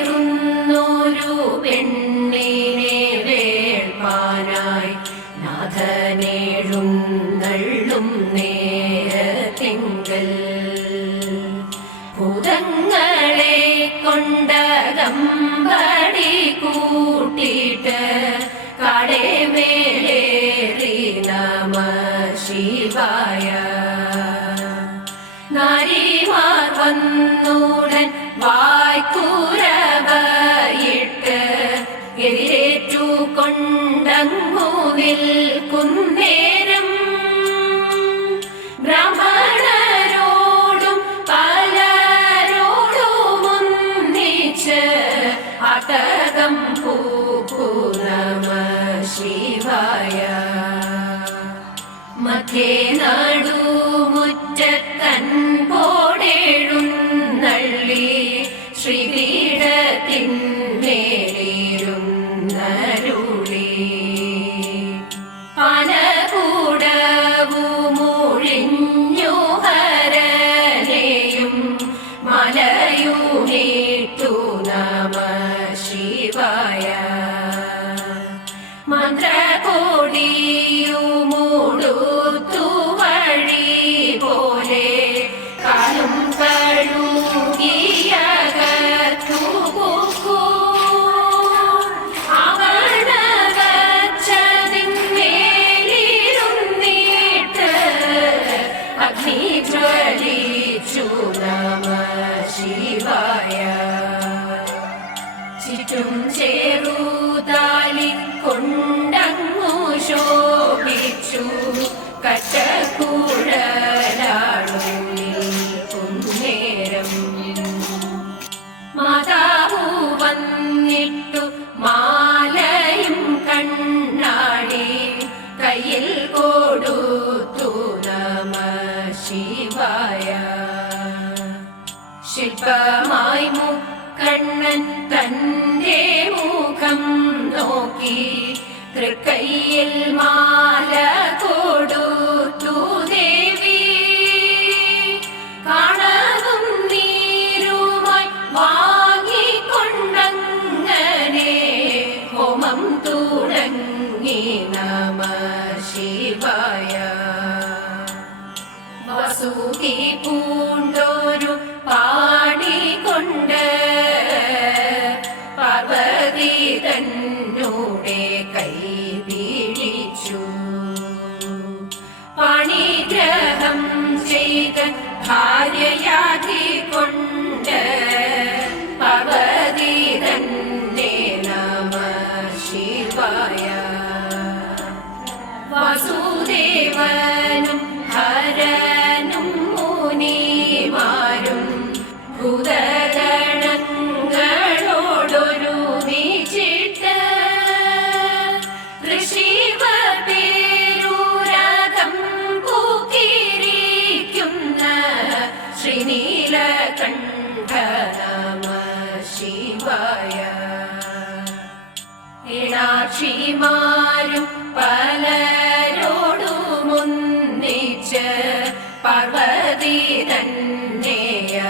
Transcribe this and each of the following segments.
നന്മയേറുന്നൊരു പെണ്ണിനെ വേൾപ്പാനായി നാഥനേഴുന്നള്ളും നേരത്തിങ്കൽ ഭൂതങ്ങളെ കൊണ്ടകമ്പടി കൂട്ടിയിട്ട് കാടേ മേലേറി നമ ശിവായ നിൽക്കുന്നേരം ബ്രാഹ്മണരോടും പലരോടും ഒന്നിച്ച് അതകം പൂക്കു ശിവായ. മധ്യേ നടുമുറ്റത്തൻ മന്ത്രകോടിയുമൂടുത്തു വഴി പോലെ കാലും കഴുകിയകത്തു പൂക്കൂ അവണവച്ചതിന്മേലിരുന്നിട്ട് അഗ്നി ജ്വലിച്ചു നമ ശിവായ. ചുറ്റും ചേറുതാലി ശില്പമായി മുക്കണ്ണൻ തന്റെ മുഖം നോക്കി തൃക്കൈയിൽ മാല കൊടുത്തു ദേവി. കാണവും നീരുമായി വാങ്ങിക്കൊണ്ടങ്ങനെ ഹോമം തുടങ്ങി നമ ശിവായ. വസുതി പൂണ്ടൊരു തന്നൂടെ കൈ പിടിച്ചു. പണിഗ്രഹം ചെയ്ത് ഭാര്യയാക്കി കൊണ്ട് പാർവതി തന്നെ നമ ശിവായ. വസുദേവനും ഹരനും മുനിമാരും ഭൂതഗണങ്ങളോടൊരുമിച്ചിട്ട് ഇണാക്ഷിമാരും പലരോടുമൊന്നിച്ച് പാർവതി തന്നെ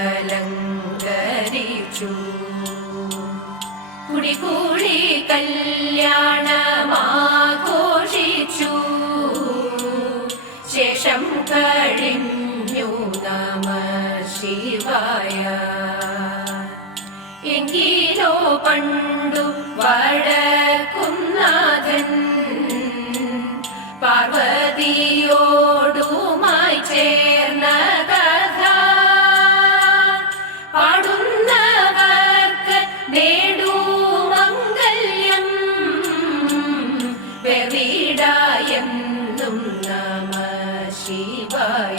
അലങ്കരിച്ചു. കുടികൂടി കല്യാണമാഘോഷിച്ചു. ശേഷം കഴിഞ്ഞു നമ ശിവായ പണ്ടു വടക്കുന്നാഥൻ പാർവതിയോടുമായി ചേർന്ന കഥ. പാടുന്നവർക്ക് നേടൂ മംഗല്യം. വെവിടായെന്നും നമ ശിവായ